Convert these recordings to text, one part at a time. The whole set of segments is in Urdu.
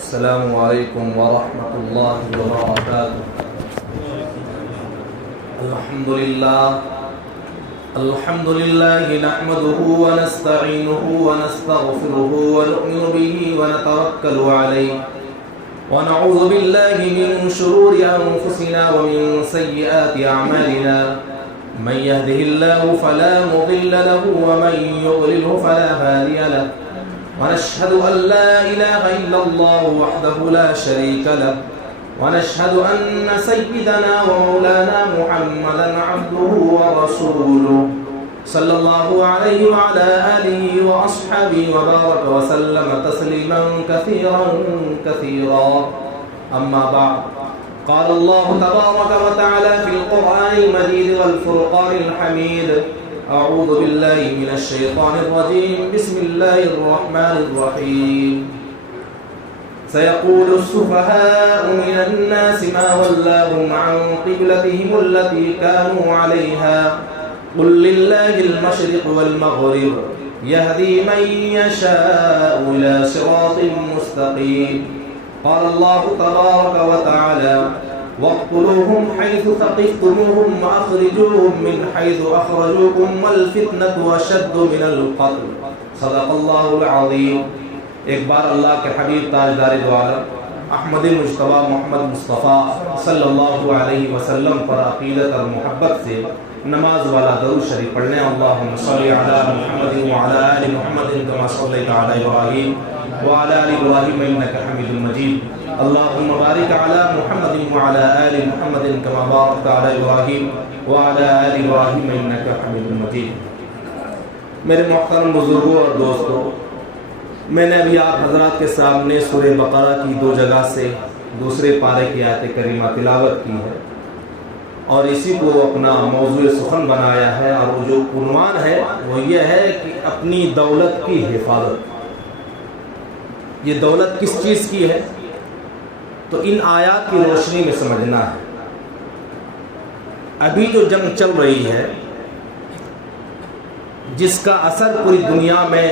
السلام علیکم ورحمۃ اللہ وبرکاتہ۔ الحمد للہ نحمده ونستعینه ونستغفره ونؤمن به ونتوکل علیہ ونعوذ باللہ من شرور انفسنا ومن سیئات اعمالنا من يهده الله فلا مضل له ومن يضلل فلا هادي له ونشهد أن لا إله إلا الله وحده لا شريك له ونشهد أن سيدنا ومولانا محمدا عبده ورسوله صلى الله عليه وعلى آله وأصحابه وبارك وسلم تسليما كثيرا كثيرا أما بعد قال الله تبارك وتعالى في القرآن المجيد والفرقان الحميد أعوذ بالله من الشيطان الرجيم بسم الله الرحمن الرحيم سيقول السفهاء من الناس ما ولاهم عن قبلتهم التي كانوا عليها قل لله المشرق والمغرب يهدي من يشاء إلى صراط مستقيم قال الله تبارك وتعالى واقتلوهم حيث ثقفتموهم وأخرجوهم من حيث أخرجوكم والفتنة أشد من القتل صدق الله العظيم۔ ایک بار اللہ کے حبیب تاجدار دو عالم احمد مجتبی محمد مصطفیٰ صلی اللہ علیہ وسلم پر عقیدت اور محبت سے نماز والا درود شریف پڑھنے۔ اللہم صلی علی محمد وعلی آل محمد کما صلیت علی ابراہیم وعلی آل ابراہیم انک حمید مجید۔ اللہم بارک علی محمد وعلی آل محمد کما بارکت علی ابراہیم وعلی آل ابراہیم انک حمید مجید۔ میرے محترم بزرگوں اور دوستوں، میں نے ابھی آپ حضرات کے سامنے سورہ بقرہ کی 2 جگہ سے دوسرے پارے کی آیت کریمہ تلاوت کی ہے اور اسی کو اپنا موضوع سخن بنایا ہے، اور وہ جو عنوان ہے وہ یہ ہے کہ اپنی دولت کی حفاظت۔ یہ دولت کس چیز کی ہے تو ان آیات کی روشنی میں سمجھنا ہے۔ ابھی جو جنگ چل رہی ہے جس کا اثر پوری دنیا میں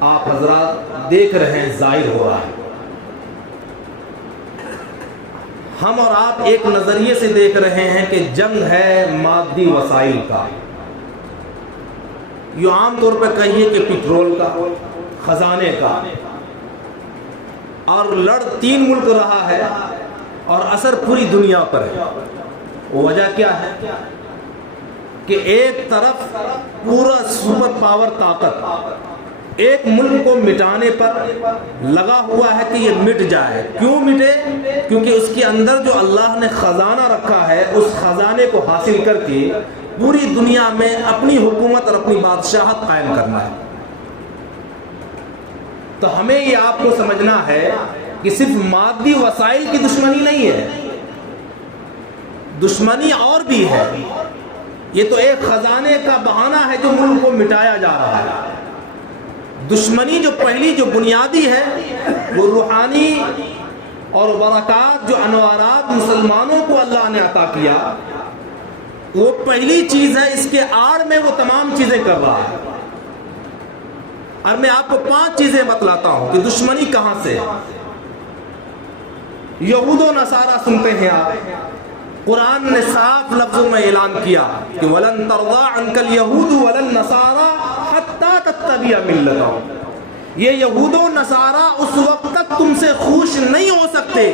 آپ حضرات دیکھ رہے ہیں، ظاہر ہو رہا ہے۔ ہم اور آپ ایک نظریے سے دیکھ رہے ہیں کہ جنگ ہے مادی وسائل کا، یوں عام طور پہ کہیے کہ پٹرول کا، خزانے کا، اور لڑ 3 ملک رہا ہے اور اثر پوری دنیا پر ہے۔ وجہ کیا ہے کہ ایک طرف پورا سپر پاور طاقت ایک ملک کو مٹانے پر لگا ہوا ہے کہ یہ مٹ جائے۔ کیوں مٹے؟ کیونکہ اس کے اندر جو اللہ نے خزانہ رکھا ہے اس خزانے کو حاصل کر کے پوری دنیا میں اپنی حکومت اور اپنی بادشاہت قائم کرنا ہے۔ تو ہمیں یہ آپ کو سمجھنا ہے کہ صرف مادی وسائل کی دشمنی نہیں ہے، دشمنی اور بھی ہے۔ یہ تو ایک خزانے کا بہانہ ہے جو ملک کو مٹایا جا رہا ہے۔ دشمنی جو پہلی جو بنیادی ہے وہ روحانی اور برکات جو انوارات مسلمانوں کو اللہ نے عطا کیا، وہ پہلی چیز ہے۔ اس کے آڑ میں وہ تمام چیزیں کر رہا ہے۔ اور میں آپ کو 5 چیزیں بتلاتا ہوں کہ دشمنی کہاں سے ہے۔ یہود و نصارہ سنتے ہیں آپ، قرآن نے صاف لفظوں میں اعلان کیا کہ وَلَن تَرْضَىٰ عَنْكَ الْيَهُودُ وَلَا النَّصَارَىٰ حَتَّىٰ تَتَّبِعَ مِلَّتَهُمْ۔ یہ یہود و نصارہ اس وقت تک تم سے خوش نہیں ہو سکتے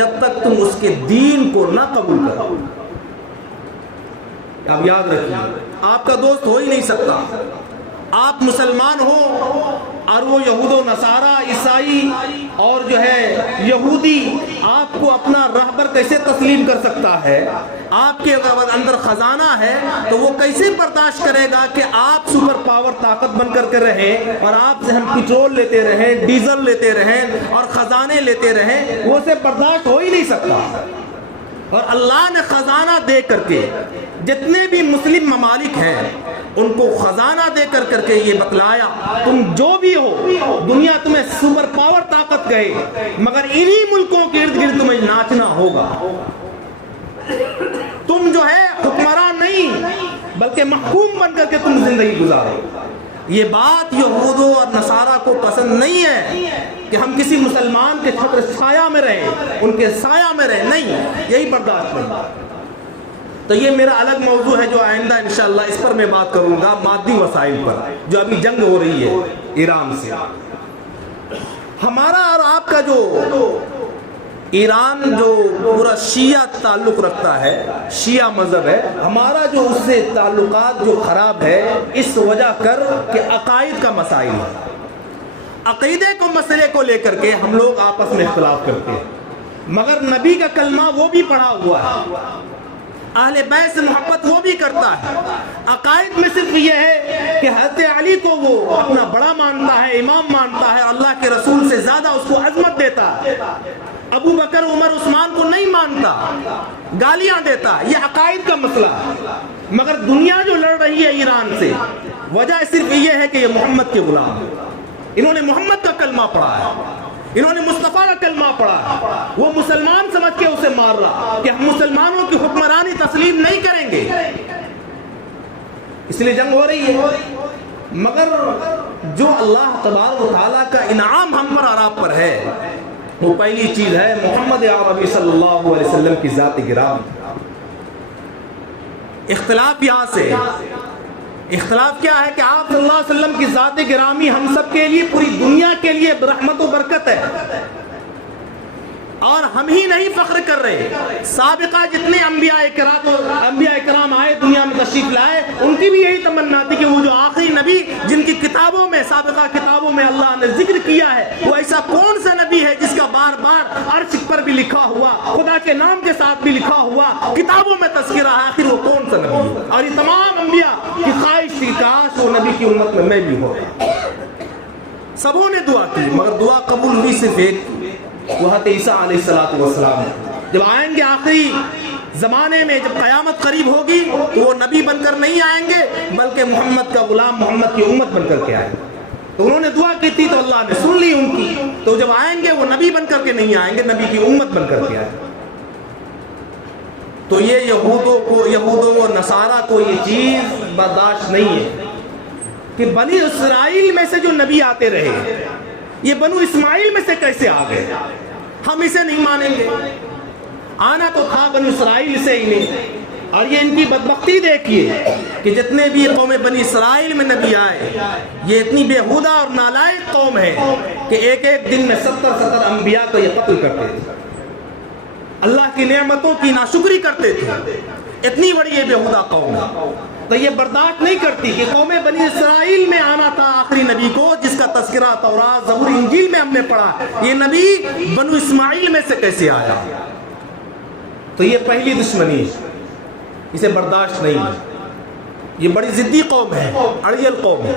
جب تک تم اس کے دین کو نہ قبول کرو۔ اب یاد رکھیے، آپ کا دوست ہو ہی نہیں سکتا۔ آپ مسلمان ہو اور وہ یہود و نصارہ، عیسائی اور جو ہے یہودی آپ کو اپنا رہبر کیسے تسلیم کر سکتا ہے؟ آپ کے اندر خزانہ ہے تو وہ کیسے برداشت کرے گا کہ آپ سپر پاور طاقت بن کر کے رہیں اور آپ سے ہم پٹرول لیتے رہیں، ڈیزل لیتے رہیں اور خزانے لیتے رہیں؟ وہ اسے برداشت ہو ہی نہیں سکتا۔ اور اللہ نے خزانہ دے کر کے جتنے بھی مسلم ممالک ہیں ان کو خزانہ دے کر کے یہ بتلایا، تم جو بھی ہو، دنیا تمہیں سپر پاور طاقت کہے مگر انہی ملکوں کے ارد گرد تمہیں ناچنا ہوگا۔ تم جو ہے حکمران نہیں بلکہ محکوم بن کر کے تم زندگی گزارو۔ یہ بات یہودوں اور نصارہ کو پسند نہیں ہے کہ ہم کسی مسلمان کے چھتر سایہ میں رہیں، ان کے سایہ میں رہیں، نہیں، یہی برداشت نہیں۔ تو یہ میرا الگ موضوع ہے جو آئندہ انشاءاللہ اس پر میں بات کروں گا، مادی وسائل پر، جو ابھی جنگ ہو رہی ہے ایران سے۔ ہمارا اور آپ کا جو ایران جو پورا شیعہ تعلق رکھتا ہے، شیعہ مذہب ہے، ہمارا جو اس سے تعلقات جو خراب ہے اس وجہ کر کہ عقائد کا مسائل ہے۔ عقیدے کو مسئلے کو لے کر کے ہم لوگ آپس میں اختلاف کرتے ہیں، مگر نبی کا کلمہ وہ بھی پڑھا ہوا ہے، اہل بیت سے محبت وہ بھی کرتا ہے۔ عقائد میں صرف یہ ہے کہ حضرت علی کو وہ اپنا بڑا مانتا ہے، امام مانتا ہے، اللہ کے رسول سے زیادہ اس کو عظمت دیتا ہے۔ ابو بکر عمر عثمان کو نہیں مانتا، گالیاں دیتا، یہ عقائد کا مسئلہ ہے۔ مگر دنیا جو لڑ رہی ہے ایران سے، وجہ صرف یہ ہے کہ یہ محمد کے غلام ہیں، انہوں نے محمد کا کلمہ پڑھا ہے، انہوں نے مصطفیٰ کا کلمہ پڑھا ہے، وہ مسلمان سمجھ کے اسے مار رہا کہ ہم مسلمانوں کی حکمرانی تسلیم نہیں کریں گے، اس لیے جنگ ہو رہی ہے۔ مگر جو اللہ تبارک و تعالیٰ کا انعام ہم پر اور آپ پر ہے، وہ پہلی چیز ہے محمد عربی صلی اللہ علیہ وسلم کی ذات گرامی۔ اختلاف یہاں سے، اختلاف کیا ہے کہ آپ صلی اللہ علیہ وسلم کی ذات گرامی ہم سب کے لیے، پوری دنیا کے لیے رحمت و برکت ہے، اور ہم ہی نہیں فخر کر رہے، سابقہ جتنے انبیاء کرام آئے دنیا میں تشریف لائے، ان کی بھی یہی تمنا تھی کہ وہ جو آخری نبی جن کی کتابوں میں، سابقہ کتابوں میں اللہ نے ذکر کیا ہے، وہ ایسا کون سا نبی ہے جس کا بار بار عرش پر بھی لکھا ہوا، خدا کے نام کے ساتھ بھی لکھا ہوا، کتابوں میں تذکرہ ہے، آخر وہ کون سا نبی ہے؟ اور یہ تمام انبیاء کی خواہش تھی کاش وہ نبی کی امت میں بھی ہوتا۔ سبوں نے دعا کی، مگر دعا قبول ہوئی صرف ایک، وہ حضرت عیسیٰ علیہ السلام۔ جب آئیں گے آخری زمانے میں، جب قیامت قریب ہوگی، تو وہ نبی بن کر نہیں آئیں گے بلکہ محمد کا غلام، محمد کی امت بن کر کے آئیں گے۔ تو انہوں نے دعا کی تھی تو اللہ نے سن لی ان کی، تو جب آئیں گے وہ نبی بن کر کے نہیں آئیں گے، نبی کی امت بن کر کے آئیں گے۔ تو یہ یہودوں و نصارہ کو یہ چیز برداشت نہیں ہے کہ بنی اسرائیل میں سے جو نبی آتے رہے، یہ بنو اسماعیل میں سے کیسے آ گئے؟ ہم اسے نہیں مانیں گے، آنا تو تھا بنی اسرائیل سے انہیں۔ اور یہ ان کی بدبختی دیکھیے کہ جتنے بھی قوم بنی اسرائیل میں نبی آئے، یہ اتنی بےہودہ اور نالائق قوم ہے کہ ایک ایک دن میں 70 انبیاء کو یہ قتل کرتے تھے، اللہ کی نعمتوں کی ناشکری کرتے تھے، اتنی بڑی یہ بےہودہ قوم ہے۔ تو یہ برداشت نہیں کرتی کہ قوم بنی اسرائیل میں آنا تھا آخری نبی کو، جس کا تذکرہ تورات، زبور، انجیل میں ہم نے پڑھا، یہ نبی بنو اسماعیل میں سے کیسے آیا؟ تو یہ پہلی دشمنی ہے، اسے برداشت نہیں ہے، یہ بڑی ضدی قوم ہے، اڑیل قوم ہے،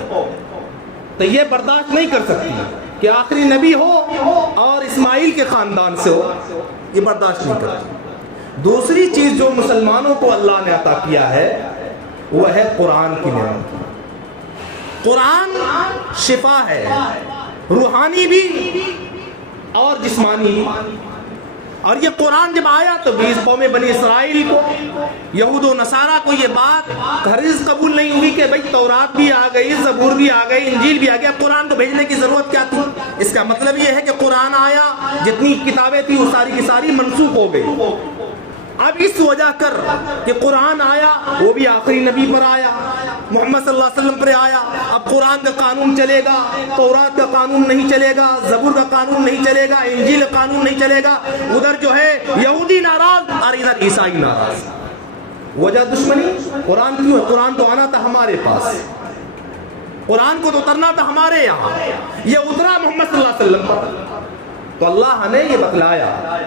تو یہ برداشت نہیں کر سکتی کہ آخری نبی ہو اور اسماعیل کے خاندان سے ہو، یہ برداشت نہیں کرتی۔ دوسری چیز جو مسلمانوں کو اللہ نے عطا کیا ہے وہ ہے قرآن کی نعمت۔ قرآن شفا ہے، روحانی بھی اور جسمانی بھی۔ اور یہ قرآن جب آیا تو بھی اس قوم بنی اسرائیل کو، یہود و نصارہ کو یہ بات ہرگز قبول نہیں ہوئی کہ بھئی تورات بھی آ گئی، زبور بھی آ گئی، انجیل بھی آ گیا، قرآن کو بھیجنے کی ضرورت کیا تھی؟ اس کا مطلب یہ ہے کہ قرآن آیا، جتنی کتابیں تھیں وہ ساری کی ساری منسوخ ہو گئی۔ اب اس وجہ کر کہ قرآن آیا، وہ بھی آخری نبی پر آیا، محمد صلی اللہ علیہ وسلم پر آیا، اب قرآن کا قانون چلے گا، تورات کا قانون نہیں چلے گا، زبور کا قانون نہیں چلے گا، انجیل کا قانون نہیں چلے گا۔ ادھر جو ہے یہودی ناراض اور ادھر عیسائی ناراض۔ وجہ دشمنی قرآن کیوں ہے؟ قرآن تو آنا تھا ہمارے پاس، قرآن کو تو اترنا تھا ہمارے یہاں، یہ اترا محمد صلی اللہ علیہ وسلم پر۔ تو اللہ نے یہ بتلایا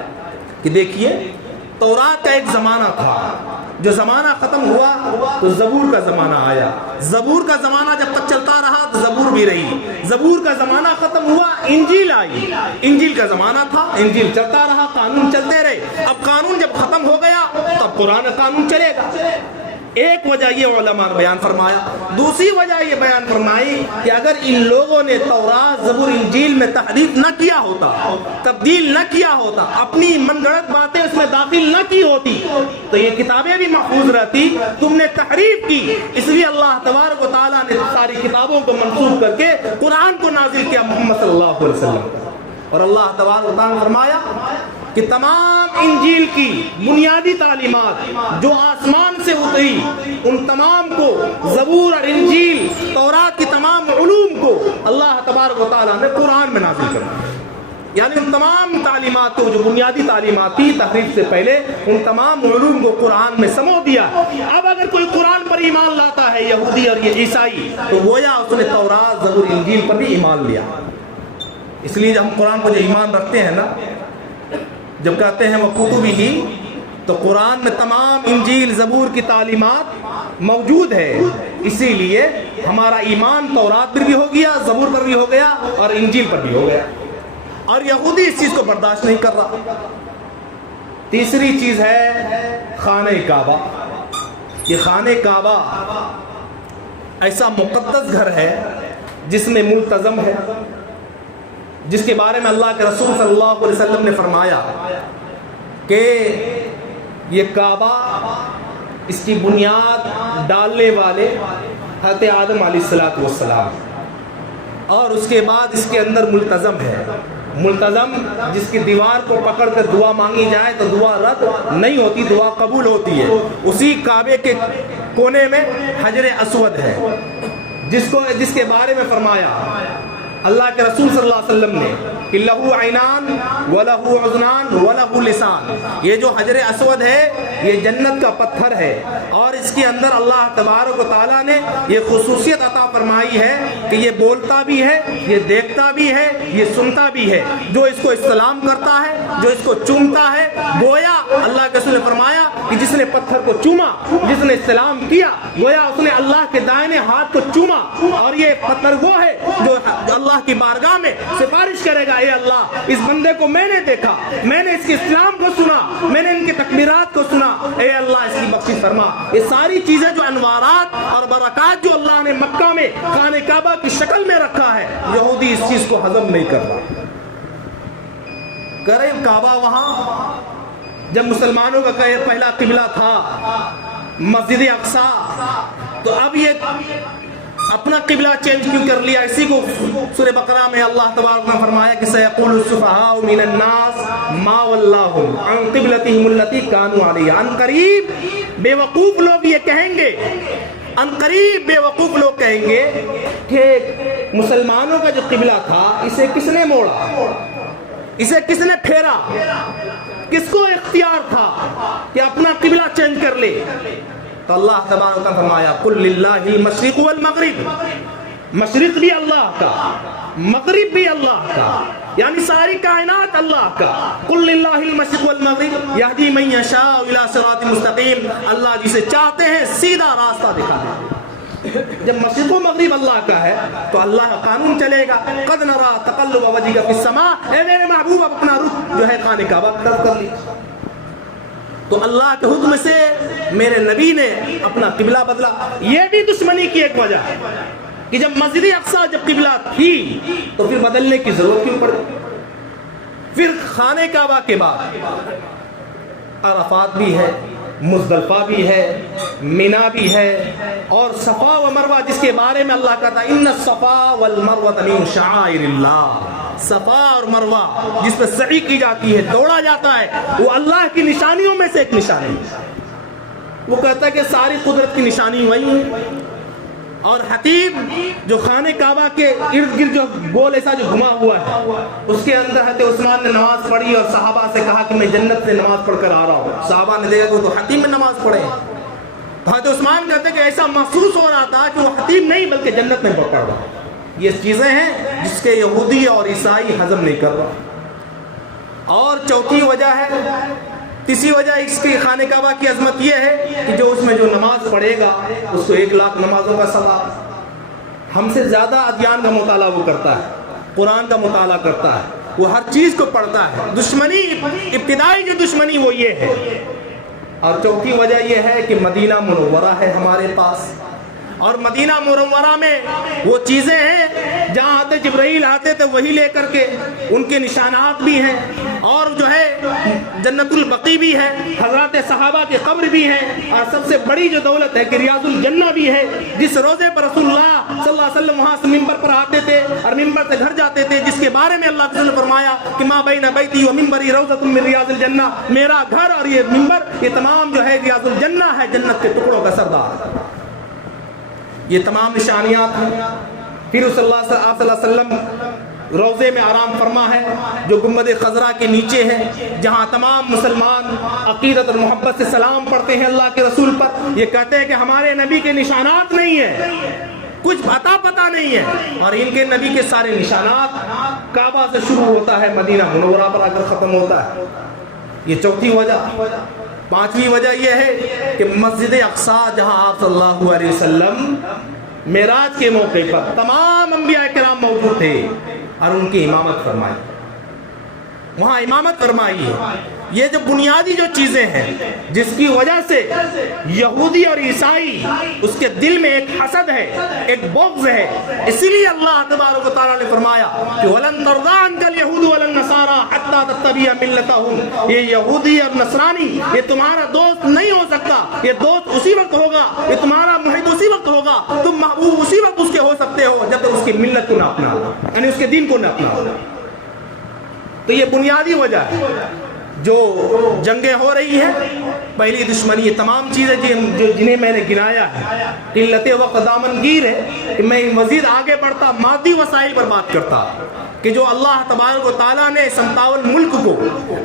کہ دیکھیے تورات کا ایک زمانہ تھا، جو زمانہ ختم ہوا تو زبور کا زمانہ آیا، زبور کا زمانہ جب تک چلتا رہا تو زبور بھی رہی، زبور کا زمانہ ختم ہوا انجیل آئی، انجیل کا زمانہ تھا، انجیل چلتا رہا، قانون چلتے رہے۔ اب قانون جب ختم ہو گیا تب قرآن قانون چلے گا۔ ایک وجہ یہ علماء نے بیان فرمایا. دوسری وجہ یہ بیان فرمائی کہ اگر ان لوگوں نے تورات زبور انجیل میں تحریف نہ کیا ہوتا, تبدیل نہ کیا ہوتا, اپنی من گھڑت باتیں اس میں داخل نہ کی ہوتی, تو یہ کتابیں بھی محفوظ رہتی. تم نے تحریف کی, اس لیے اللہ تبارک و تعالیٰ نے ساری کتابوں کو منسوخ کر کے قرآن کو نازل کیا محمد صلی اللہ علیہ وسلم. اور اللہ تبارک و تعالیٰ نے فرمایا کہ تمام انجیل کی بنیادی تعلیمات جو آسمان سے اتری, ان تمام کو, زبور اور انجیل, تورات کی تمام علوم کو اللہ تبارک و تعالیٰ نے قرآن میں نازل کر دیا. یعنی ان تمام تعلیمات کو, جو بنیادی تعلیمات تھی تحریف سے پہلے, ان تمام علوم کو قرآن میں سمو دیا. اب اگر کوئی قرآن پر ایمان لاتا ہے, یہودی اور یہ عیسائی, تو گویا اس نے تورات زبور انجیل پر بھی ایمان لیا. اس لیے جب ہم قرآن کو جو ایمان رکھتے ہیں نا, جب کہتے ہیں وہ کتب ہی, تو قرآن میں تمام انجیل زبور کی تعلیمات موجود ہے. اسی لیے ہمارا ایمان تورات پر بھی ہو گیا, زبور پر بھی ہو گیا, اور انجیل پر بھی ہو گیا. اور یہودی اس چیز کو برداشت نہیں کر رہا. تیسری چیز ہے خانہ کعبہ. یہ خانہ کعبہ ایسا مقدس گھر ہے جس میں ملتزم ہے, جس کے بارے میں اللہ کے رسول صلی اللہ علیہ وسلم نے فرمایا کہ یہ کعبہ, اس کی بنیاد ڈالنے والے حضرت آدم علیہ السلام, اور اس کے بعد اس کے اندر ملتزم ہے. ملتزم جس کی دیوار کو پکڑ کر دعا مانگی جائے تو دعا رد نہیں ہوتی, دعا قبول ہوتی ہے. اسی کعبے کے کونے میں حجر اسود ہے, جس کے بارے میں فرمایا اللہ کے رسول صلی اللہ علیہ وسلم نے کہ لہو عینان ولہو عذنان ولہو لسان. یہ جو حجر اسود ہے یہ جنت کا پتھر ہے, اور اس کے اندر اللہ تبارک و تعالیٰ نے یہ خصوصیت عطا فرمائی ہے کہ یہ بولتا بھی ہے, یہ دیکھتا بھی ہے, یہ سنتا بھی ہے. جو اس کو استلام کرتا ہے, جو اس کو چومتا ہے, گویا اللہ کے رسول نے فرمایا کہ جس نے پتھر کو چوما, جس نے استلام کیا, گویا اس نے اللہ کے دائنے ہاتھ کو چوما. اور یہ پتھر وہ ہے جو اللہ کی بارگاہ میں سفارش کرے گا, اے اللہ اس بندے کو میں نے دیکھا, میں نے اس کے اسلام کو سنا, میں نے ان کے تکبیرات کو سنا, اے اللہ اس کی بخشش فرما. یہ ساری چیزیں جو انوارات اور برکات جو اللہ نے مکہ میں خانہ کعبہ کی شکل میں رکھا ہے, یہودی اس چیز کو ہضم نہیں کر رہا. کرے کعبہ وہاں جب مسلمانوں کا پہلا قبلہ تھا مسجد اقصی, تو اب یہ اپنا قبلہ چینج کیوں کر لیا؟ اسی کو سورہ بقرہ میں اللہ تبارک نے فرمایا کہ سیقول السفہاء من الناس ما ولاہم عن قبلتہم التی کانوا علیہا. ان قریب بے وقوف لوگ یہ کہیں گے, ان قریب بے وقوف لوگ کہیں گے کہ مسلمانوں کا جو قبلہ تھا اسے کس نے موڑا, اسے کس نے پھیرا, کس کو اختیار تھا کہ اپنا قبلہ چینج کر لے؟ تو اللہ تبارک نے فرمایا قل للہ المشرق والمغرب, مشرق بھی اللہ کا, مغرب بھی اللہ کا, یعنی ساری کائنات اللہ کا. قل للہ المشرق والمغرب یہدی من یشاء الی صراط مستقیم. اللہ جسے چاہتے ہیں سیدھا راستہ دکھا دیتے. جب مشرق و مغرب اللہ کا ہے تو اللہ کا قانون چلے گا. قد نرى تقلب وجهك في السماء, اے میرے محبوب اپنا رخ جو ہے خانہ کعبہ کی طرف کر لیا. تو اللہ کے حکم سے میرے نبی نے اپنا قبلہ بدلا. یہ بھی دشمنی کی ایک وجہ ہے کہ جب مسجد اقصی جب قبلہ تھی تو پھر بدلنے کی ضرورت کیوں پڑی؟ پھر خانہ کعبہ کے بعد عرفات بھی ہے, مزدلفہ بھی ہے, مینا بھی ہے, اور صفا و مروہ جس کے بارے میں اللہ کہتا ہے ان الصفا والمروہ من شعائر اللہ. صفا اور مروہ جس پہ سعی کی جاتی ہے, دوڑا جاتا ہے, وہ اللہ کی نشانیوں میں سے ایک نشانی ہے. وہ کہتا ہے کہ ساری قدرت کی نشانی وہی ہے. اور حتیب جو خانہ کعبہ کے ارد گرد جو گول ایسا جو گھما ہوا ہے, اس کے اندر حضرت عثمان نے نماز پڑھی اور صحابہ سے کہا کہ میں جنت سے نماز پڑھ کر آ رہا ہوں. صحابہ نے دیکھا کہ وہ تو حتیب میں نماز پڑھے. حضرت عثمان کہتے کہ ایسا محسوس ہو رہا تھا کہ وہ حتیب نہیں بلکہ جنت میں پڑھ رہا. یہ چیزیں ہیں جس کے یہودی اور عیسائی ہضم نہیں کر رہا. اور چوتھی وجہ ہے, تیسری وجہ اس کی خانہ کعبہ کی عظمت یہ ہے کہ جو اس میں جو نماز پڑھے گا اس کو 1,00,000 نمازوں کا ثواب. ہم سے زیادہ ادیان کا مطالعہ وہ کرتا ہے, قرآن کا مطالعہ کرتا ہے, وہ ہر چیز کو پڑھتا ہے. دشمنی ابتدائی جو دشمنی وہ یہ ہے. اور چوتھی وجہ یہ ہے کہ مدینہ منورہ ہے ہمارے پاس، اور مدینہ منورہ میں وہ چیزیں ہیں جہاں آتے جبرائیل آتے تھے وہی لے کر کے، ان کے نشانات بھی ہیں، اور جو ہے جنت البقیع بھی ہے، حضرات صحابہ کے قبر بھی ہیں، اور سب سے بڑی جو دولت ہے کہ ریاض الجنہ بھی ہے، جس روزے پر رسول اللہ صلی اللہ علیہ وسلم وہاں سے ممبر پر آتے تھے اور ممبر سے گھر جاتے تھے، جس کے بارے میں اللہ نے فرمایا کہ ما بین بیتی و منبری روضۃ من ریاض الجنہ، میرا گھر اور یہ ممبر یہ تمام جو ہے ریاض الجنہ ہے، جنت کے ٹکڑوں کا سردار۔ یہ تمام نشانیات ہیں۔ پھر صلی اللہ علیہ وسلم روضے میں آرام فرما ہے جو گنبد خضرا کے نیچے ہے، جہاں تمام مسلمان عقیدت اور محبت سے سلام پڑھتے ہیں اللہ کے رسول پر۔ یہ کہتے ہیں کہ ہمارے نبی کے نشانات نہیں ہیں، کچھ پتہ نہیں ہے، اور ان کے نبی کے سارے نشانات کعبہ سے شروع ہوتا ہے، مدینہ منورہ پر آ کر ختم ہوتا ہے۔ یہ چوتھی وجہ۔ پانچویں وجہ یہ ہے کہ مسجد اقصی جہاں آپ صلی اللہ علیہ وسلم معراج کے موقع پر تمام انبیاء کرام موجود تھے اور ان کی امامت فرمائی، وہاں امامت فرمائی ہے۔ یہ جو بنیادی جو چیزیں ہیں جس کی وجہ سے یہودی اور عیسائی اس کے دل میں ایک حسد ہے، ایک بغض ہے، اسی لیے اللہ تبارک و تعالیٰ نے فرمایا کہ وَلَن تَرْضَىٰ عَنكَ الْيَهُودُ وَلَا النَّصَارَىٰ حَتَّىٰ تَتَّبِعَ مِلَّتَهُمْ، یہ یہودی اور نصرانی یہ تمہارا دوست نہیں ہو سکتا، یہ دوست اسی وقت ہوگا، یہ تمہارا محب اسی وقت ہوگا، تم محبوب اسی وقت اس کے ہو سکتے ہو جب تک اس کی ملت کو نہ اپنا، یعنی اس کے دین کو نہ اپنا۔ تو یہ بنیادی وجہ ہے جو جنگیں ہو رہی ہیں، پہلی دشمنی، یہ تمام چیزیں جنہیں میں نے گنایا ہے، قلت وقت دامنگیر ہے کہ میں مزید آگے بڑھتا، مادی وسائل پر بات کرتا کہ جو اللہ تبارک و تعالیٰ نے 57 ملک کو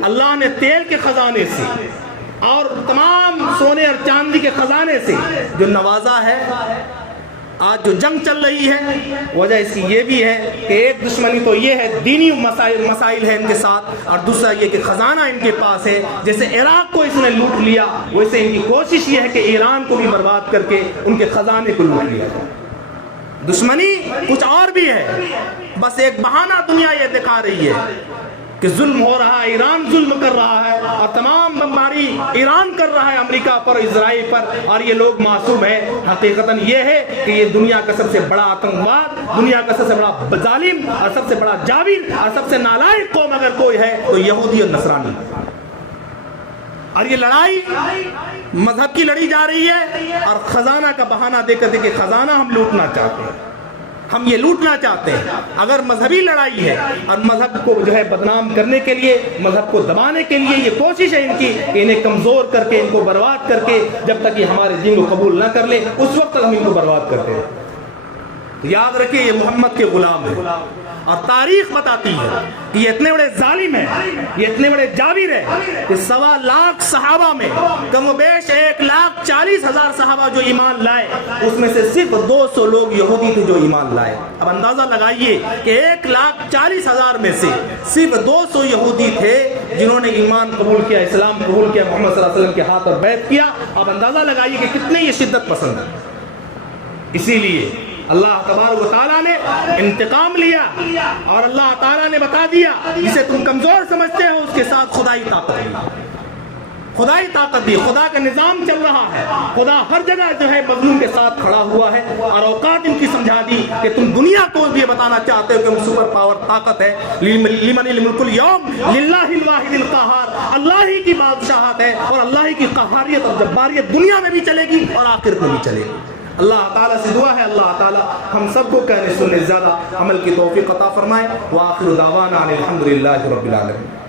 اللہ نے تیل کے خزانے سے اور تمام سونے اور چاندی کے خزانے سے جو نوازا ہے۔ آج جو جنگ چل رہی ہے وجہ اس کی یہ بھی ہے کہ ایک دشمنی تو یہ ہے دینی مسائل ہے ان کے ساتھ، اور دوسرا یہ کہ خزانہ ان کے پاس ہے، جیسے عراق کو اس نے لوٹ لیا ویسے ان کی کوشش یہ ہے کہ ایران کو بھی برباد کر کے ان کے خزانے کو لوٹ لیا جائے۔ دشمنی کچھ اور بھی ہے، بس ایک بہانہ دنیا یہ دکھا رہی ہے کہ ظلم ہو رہا ہے، ایران ظلم کر رہا ہے اور تمام بمباری ایران کر رہا ہے امریکہ پر، اسرائیل پر، اور یہ لوگ معصوم ہیں۔ حقیقتاً یہ ہے کہ یہ دنیا کا سب سے بڑا آتنکواد، دنیا کا سب سے بڑا ظالم اور سب سے بڑا جاوید اور سب سے نالائق قوم اگر کوئی ہے تو یہودی اور نصرانی، اور یہ لڑائی مذہب کی لڑی جا رہی ہے اور خزانہ کا بہانہ دے کر کہ خزانہ ہم لوٹنا چاہتے ہیں، ہم یہ لوٹنا چاہتے ہیں۔ اگر مذہبی لڑائی ہے اور مذہب کو جو ہے بدنام کرنے کے لیے، مذہب کو دبانے کے لیے یہ کوشش ہے ان کی کہ انہیں کمزور کر کے، ان کو برباد کر کے، جب تک یہ ہمارے دین کو قبول نہ کر لے اس وقت تک ہم ان کو برباد کرتے ہیں۔ تو یاد رکھیے یہ محمد کے غلام ہیں، اور تاریخ بتاتی ہے کہ یہ اتنے بڑے ظالم ہیں، یہ اتنے بڑے جابر ہیں کہ 1.25 لاکھ صحابہ میں کم و بیش 1,40,000 صحابہ جو ایمان لائے، اس میں سے صرف 200 لوگ یہودی تھے جو ایمان لائے۔ اب اندازہ لگائیے کہ 1,40,000 میں سے صرف 200 یہودی تھے جنہوں نے ایمان قبول کیا، اسلام قبول کیا، محمد صلی اللہ علیہ وسلم کے ہاتھ اور بیعت کیا۔ اب اندازہ لگائیے کہ کتنے یہ شدت پسند ہے۔ اسی لیے اللہ تبارک و تعالیٰ نے انتقام لیا اور اللہ تعالیٰ نے بتا دیا جسے تم کمزور سمجھتے ہو اس کے ساتھ خدائی طاقت دی، خدائی طاقت دی، خدا کا نظام چل رہا ہے، خدا ہر جگہ جو ہے مظلوم کے ساتھ کھڑا ہوا ہے، اور اوقات ان کی سمجھا دی کہ تم دنیا کو بھی بتانا چاہتے ہو کہ ہم سپر پاور طاقت ہے، لمن الملک اليوم للہ الواحد القہار، اللہ ہی کی بادشاہت ہے اور اللہ ہی کی قہاریت اور جباریت دنیا میں بھی چلے گی اور آخر کو بھی چلے گی۔ اللہ تعالیٰ سے دعا ہے اللہ تعالیٰ ہم سب کو کہنے سننے زیادہ عمل کی توفیق عطا فرمائے۔ وآخر دعوانا الحمدللہ رب العالمین۔